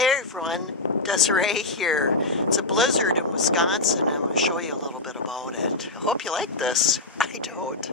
Hey everyone, Desiree here. It's a blizzard in Wisconsin and I'm going to show you a little bit about it. I hope you like this. I don't.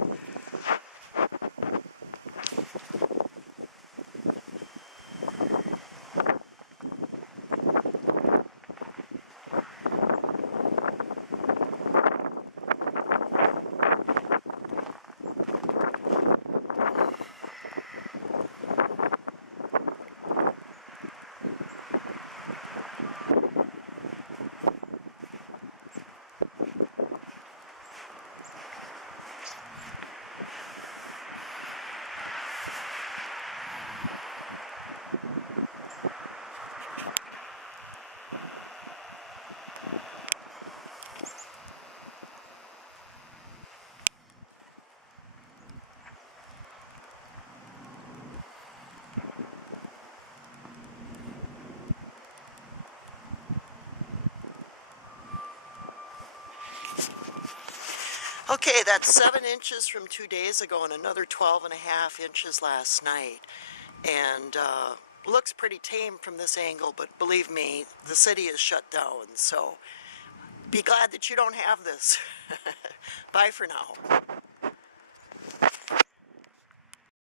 Okay, that's 7 inches from 2 days ago and another 12.5 inches last night. And looks pretty tame from this angle, but believe me, the city is shut down. So be glad that you don't have this. Bye for now.